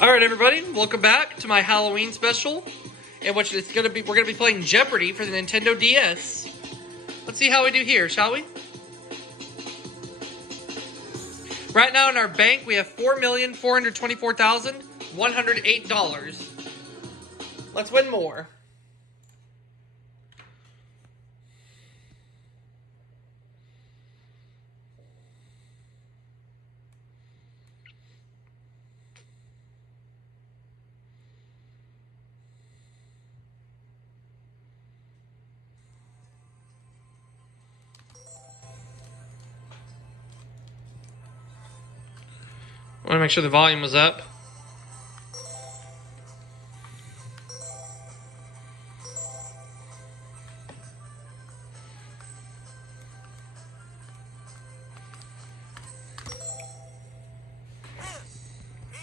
Alright everybody, welcome back to my Halloween special, in which we're gonna be playing Jeopardy for the Nintendo DS. Let's see how we do here, shall we? Right now in our bank we have $4,424,108. Let's win more. I want to make sure the volume was up. This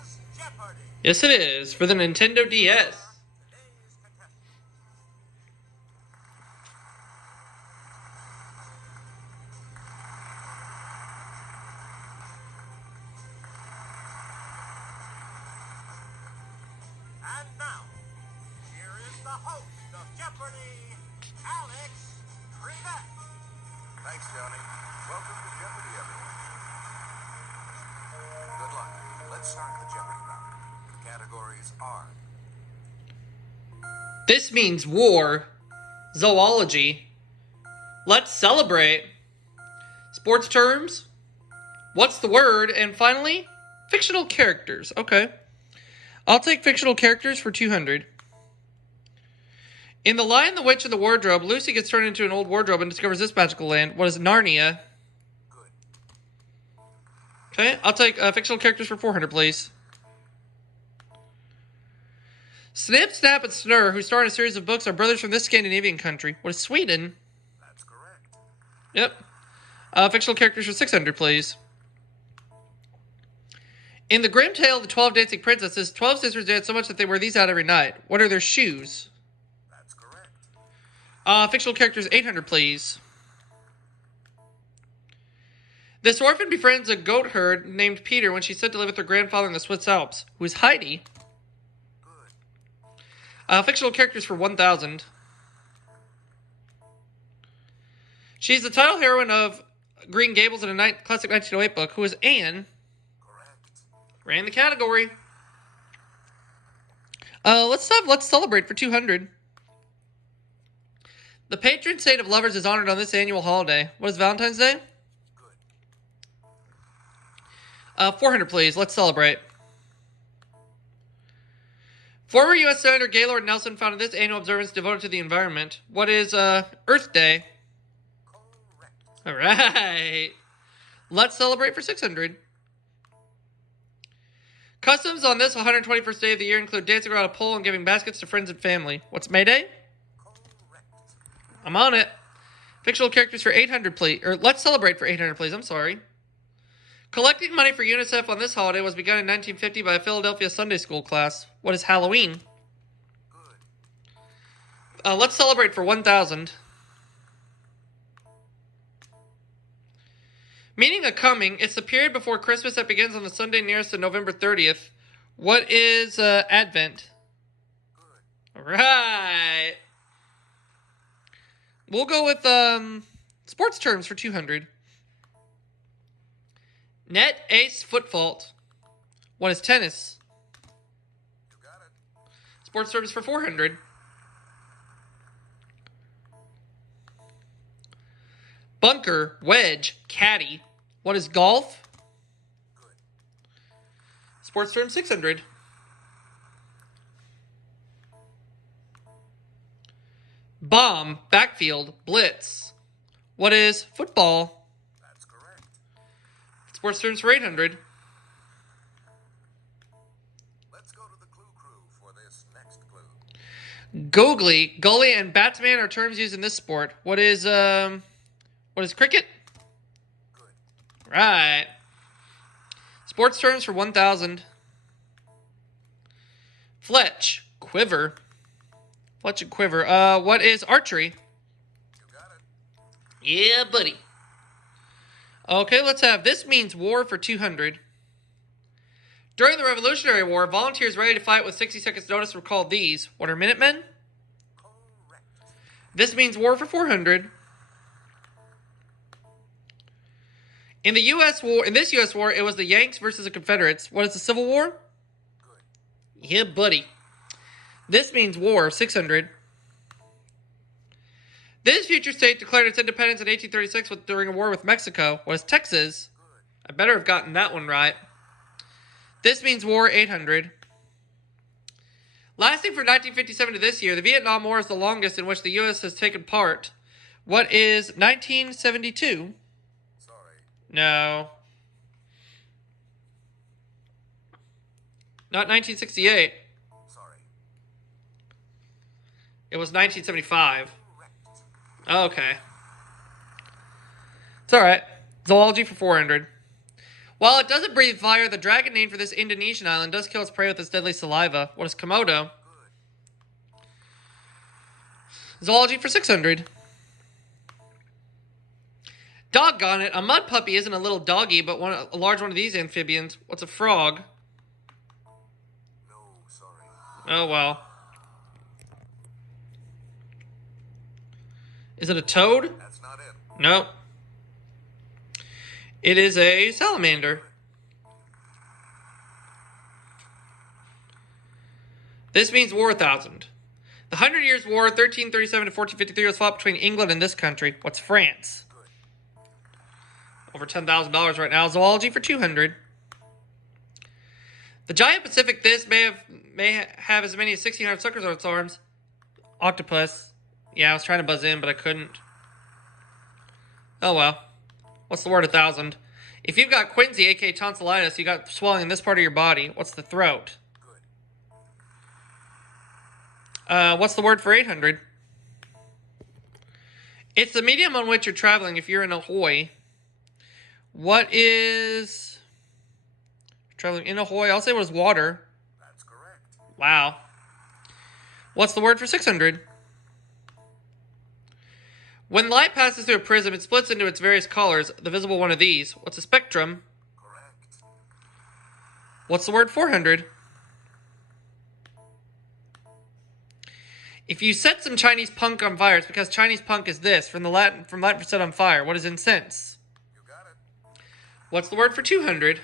is Jeopardy! Yes, it is, for the Nintendo DS. And now, here is the host of Jeopardy, Alex Trebek. Thanks, Johnny. Welcome to Jeopardy, everyone. Good luck. Let's start the Jeopardy round. The categories are... This means war, zoology, let's celebrate, sports terms, what's the word, and finally, fictional characters. Okay. I'll take fictional characters for 200. In The Lion, the Witch, and the Wardrobe, Lucy gets turned into an old wardrobe and discovers this magical land. What is Narnia? Good. Okay, I'll take fictional characters for 400, please. Snip, Snap, and Snurr, who star in a series of books, are brothers from this Scandinavian country. What is Sweden? That's correct. Yep. Fictional characters for 600, please. In The Grim Tale of the 12 Dancing Princesses, 12 sisters dance so much that they wear these out every night. What are their shoes? That's correct. Fictional characters, 800, please. This orphan befriends a goat herd named Peter when she's sent to live with her grandfather in the Swiss Alps. Who is Heidi? Good. Fictional characters for 1,000. She's the title heroine of Green Gables in a classic 1908 book. Who is Anne? Ran the category. Let's celebrate for 200. The patron saint of lovers is honored on this annual holiday. What is Valentine's Day? Good. 400, please. Let's celebrate. Former U.S. Senator Gaylord Nelson founded this annual observance devoted to the environment. What is Earth Day? Correct. All right. Let's celebrate for 600. Customs on this 121st day of the year include dancing around a pole and giving baskets to friends and family. What's May Day? Correct. I'm on it. Fictional characters for 800, please. Or let's celebrate for 800, please. I'm sorry. Collecting money for UNICEF on this holiday was begun in 1950 by a Philadelphia Sunday school class. What is Halloween? Good. Let's celebrate for 1,000. Meaning a coming, it's the period before Christmas that begins on the Sunday nearest to November 30th. What is Advent? Good. All right. We'll go with sports terms for 200. Net, ace, foot fault. What is tennis? You got it. Sports terms for 400. Bunker, wedge, caddy. What is golf? Good. Sports term 600. Bomb, backfield, blitz. What is football? That's correct. Sports terms for 800. Let's go to the clue crew for this next clue. Googly, gully, and batsman are terms used in this sport. What is cricket? Good. Right. Sports terms for 1,000. Fletch, quiver. Fletch and quiver. What is archery? You got it. Yeah, buddy. Okay, let's have this means war for 200. During the Revolutionary War, volunteers ready to fight with 60 seconds notice were called these. What are Minutemen? Correct. This means war for 400. In this U.S. war, it was the Yanks versus the Confederates. What is the Civil War? Good. Yeah, buddy. This means war, 600. This future state declared its independence in 1836 during a war with Mexico. What is Texas? Good. I better have gotten that one right. This means war, 800. Lasting from 1957 to this year, the Vietnam War is the longest in which the U.S. has taken part. What is 1972? Sorry. No. Not 1968. Sorry. It was 1975. Correct. Okay. It's alright. Zoology for 400. While it doesn't breathe fire, the dragon name for this Indonesian island does kill its prey with its deadly saliva. What is Komodo? Good. Zoology for 600. Doggone it, a mud puppy isn't a little doggy, but a large one of these amphibians. What's a frog? No, sorry. Oh, well. Is it a toad? That's not it. No. It is a salamander. This means war 1000. The 100 Years' War, 1337 to 1453, was fought between England and this country. What's France? Good. Over $10,000 right now. Zoology for 200. The giant Pacific this may have as many as 1,600 suckers on its arms. Octopus. Yeah, I was trying to buzz in, but I couldn't. Oh well. What's the word 1000? If you've got quinsy, aka tonsillitis, you got swelling in this part of your body. What's the throat? Good. What's the word for 800? It's the medium on which you're traveling if you're in Ahoy. What is... traveling in Ahoy? I'll say what is water. That's correct. Wow. What's the word for 600? When light passes through a prism, it splits into its various colors, the visible one of these. What's a spectrum? Correct. What's the word 400? If you set some Chinese punk on fire, it's because Chinese punk is this, from Latin for set on fire. What is incense? You got it. What's the word for 200?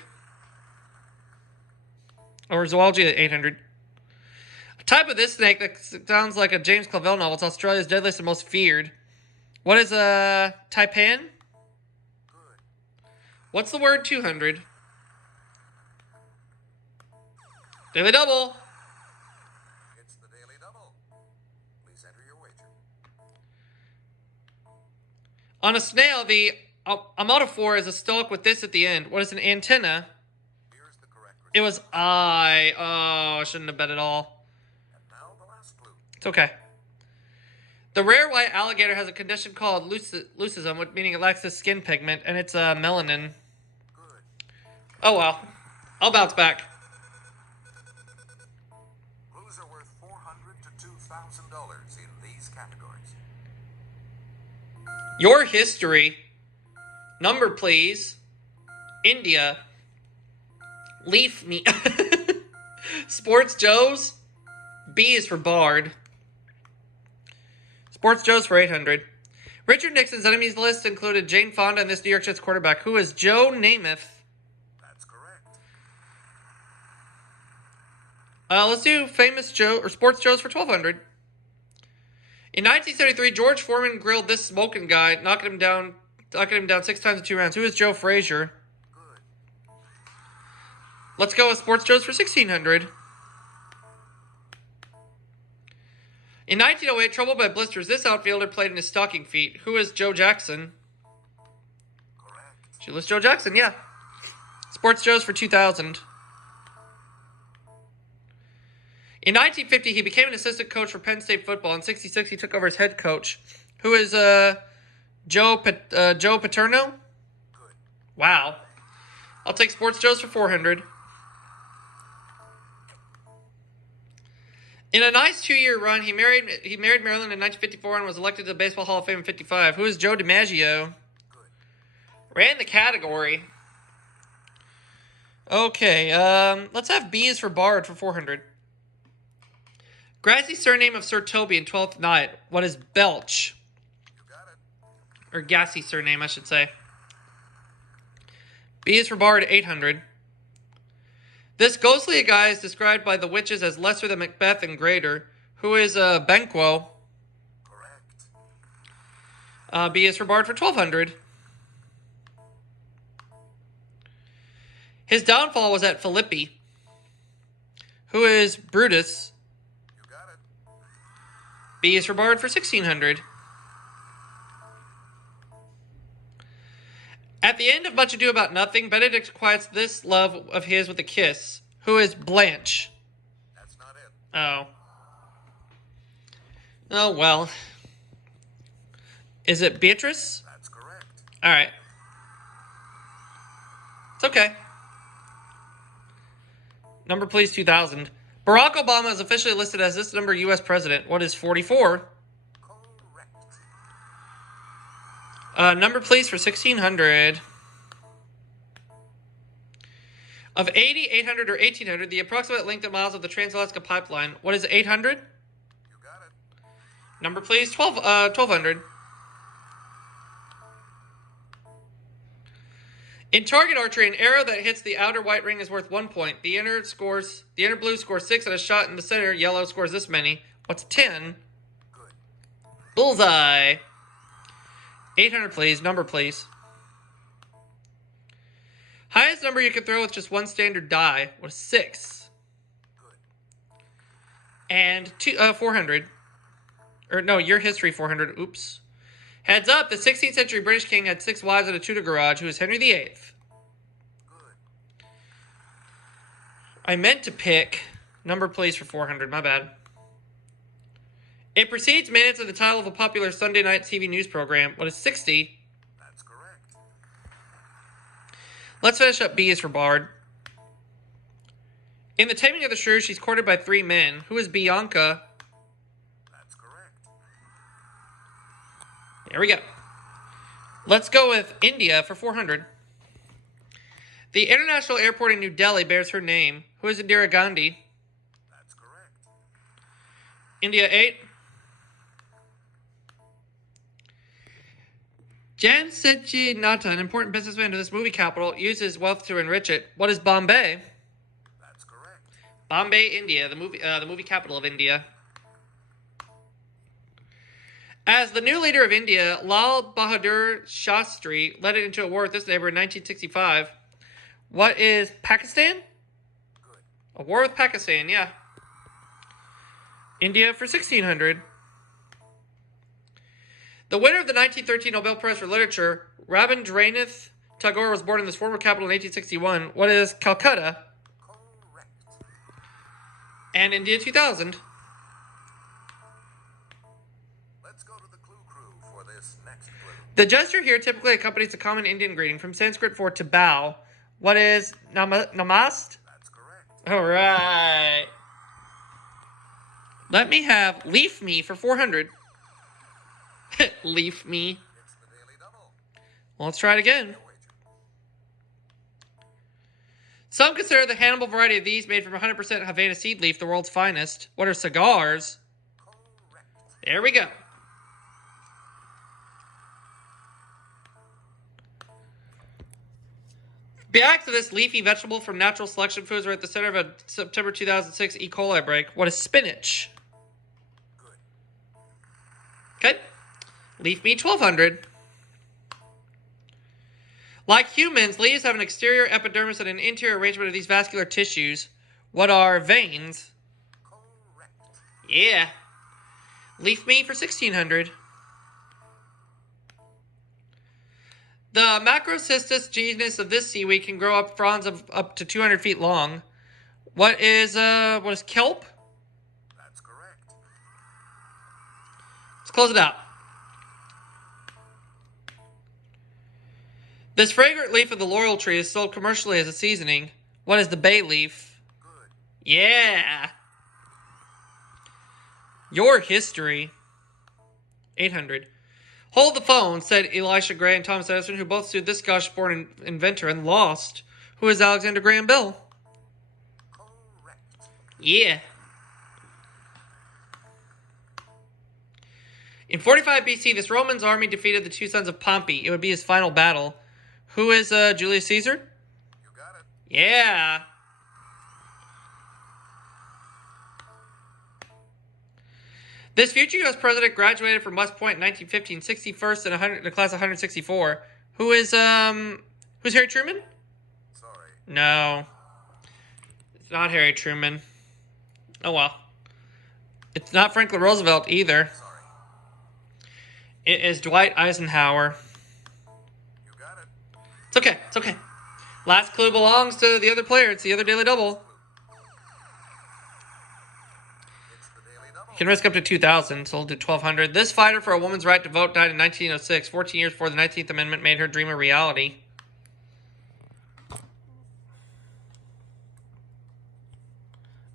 Or zoology at 800. A type of this snake that sounds like a James Clavell novel. It's Australia's deadliest and most feared. What is a taipan? Good. What's the word 200? Daily double. It's the Daily Double. Please enter your wager. On a snail, the amatophore is a stalk with this at the end. What is an antenna? Here's the correct response. It was I. Oh, I shouldn't have bet at all. And now the last clue. It's okay. The rare white alligator has a condition called leucism, meaning it lacks this skin pigment, and it's melanin. Good. Oh well. I'll bounce back. Clues are worth $400 to $2,000 in these categories. Your history. Number, please. India. Leaf me. Sports Joe's. B is for Bard. Sports Joe's for 800. Richard Nixon's enemies list included Jane Fonda and this New York Jets quarterback. Who is Joe Namath? That's correct. Let's do famous Joe or Sports Joe's for 1200. In 1973, George Foreman grilled this smoking guy, knocking him down 6 times in 2 rounds. Who is Joe Frazier? Good. Let's go with Sports Joe's for 1600. In 1908, troubled by blisters, this outfielder played in his stocking feet. Who is Joe Jackson? Correct. Shoeless Joe Jackson, yeah. Sports Joe's for 2000. In 1950, he became an assistant coach for Penn State football. In 66, he took over as head coach. Who is Joe Paterno? Good. Wow. I'll take Sports Joe's for 400. In a nice 2-year run, he married Marilyn in 1954 and was elected to the Baseball Hall of Fame in 55. Who is Joe DiMaggio? Good. Ran the category. Okay, let's have B is for Bard for 400. Grassy surname of Sir Toby in 12th Night. What is Belch? You got it. Or gassy surname, I should say. B is for Bard, 800. This ghostly guy is described by the witches as lesser than Macbeth and greater. Who is Banquo? Correct. B is for Bard for 1200. His downfall was at Philippi. Who is Brutus? You got it. B is for Bard for 1600. At the end of Much Ado About Nothing, Benedict quiets this love of his with a kiss. Who is Blanche? That's not it. Oh. Oh, well. Is it Beatrice? That's correct. Alright. It's okay. Number, please, 2000. Barack Obama is officially listed as this number U.S. president. What is 44? Correct. Number, please, for 1600. Of 80, 800, or 1800, the approximate length of miles of the Trans-Alaska Pipeline. What is 800? You got it. Number, please, 1200. In target archery, an arrow that hits the outer white ring is worth 1 point. The inner blue scores 6, and a shot in the center yellow scores this many. What's 10? Good. Bullseye. 800, please. Number, please. Highest number you can throw with just one standard die was 6. Good. And 400. Or no, your history 400. Oops. Heads up, the 16th century British king had 6 wives and a Tudor garage, who was Henry VIII. Good. I meant to pick number, please, for 400. My bad. It precedes minutes of the title of a popular Sunday night TV news program. What is 60? That's correct. Let's finish up. B is for Bard. In The Taming of the Shrew, she's courted by 3 men. Who is Bianca? That's correct. There we go. Let's go with India for 400. The international airport in New Delhi bears her name. Who is Indira Gandhi? That's correct. India, 8. Jan Setyanathan, an important businessman of this movie capital, uses wealth to enrich it. What is Bombay? That's correct. Bombay, India, the movie capital of India. As the new leader of India, Lal Bahadur Shastri led it into a war with this neighbor in 1965. What is Pakistan? Good. A war with Pakistan, yeah. India for 1600. The winner of the 1913 Nobel Prize for Literature, Rabindranath Tagore, was born in this former capital in 1861. What is Calcutta? Correct. And India, 2000. Let's go to the clue crew for this next clue. The gesture here typically accompanies a common Indian greeting from Sanskrit for to bow. What is namast? That's correct. All right. Let me have Leaf Me for 400. Leaf Me. It's the Daily Double. Well, let's try it again. No wager. Some consider the Hannibal variety of these made from 100% Havana seed leaf the world's finest. What are cigars? Correct. There we go. Back to this leafy vegetable from Natural Selection Foods are at the center of a September 2006 E. coli break. What is spinach? Good. Okay. Leaf meat, 1200. Like humans, leaves have an exterior epidermis and an interior arrangement of these vascular tissues. What are veins? Correct. Yeah. Leaf meat for 1600. The Macrocystis genus of this seaweed can grow up fronds of up to 200 feet long. What is kelp? That's correct. Let's close it out. This fragrant leaf of the laurel tree is sold commercially as a seasoning. What is the bay leaf? Good. Yeah. Your history. 800. Hold the phone, said Elisha Gray and Thomas Edison, who both sued this Scottish-born inventor and lost. Who is Alexander Graham Bell? Correct. Yeah. In 45 BC, this Roman's army defeated the two sons of Pompey. It would be his final battle. Who is Julius Caesar? You got it. Yeah. This future U.S. president graduated from West Point in 1915, 61st in the class of 164. Who is, who's Harry Truman? Sorry. No. It's not Harry Truman. Oh, well. It's not Franklin Roosevelt either. Sorry. It is Dwight Eisenhower. You got it. It's okay. It's okay. Last clue belongs to the other player. It's the other Daily Double. It's the Daily Double. You can risk up to 2,000, so we'll do 1,200. This fighter for a woman's right to vote died in 1906, 14 years before the 19th Amendment made her dream a reality.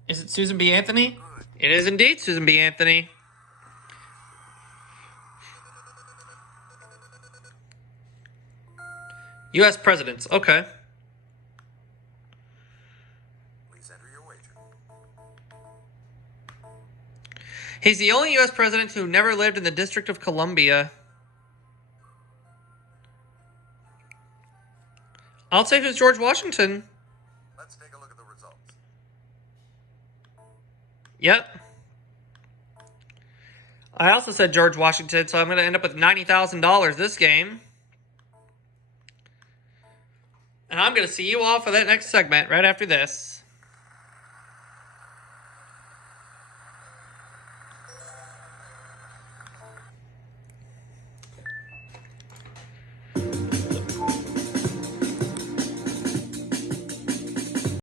Is it Susan B. Anthony? It is indeed Susan B. Anthony. U.S. presidents. Okay. Please enter your wager. He's the only U.S. president who never lived in the District of Columbia. I'll say who's George Washington. Let's take a look at the results. Yep. I also said George Washington, so I'm going to end up with $90,000 this game. And I'm going to see you all for that next segment right after this.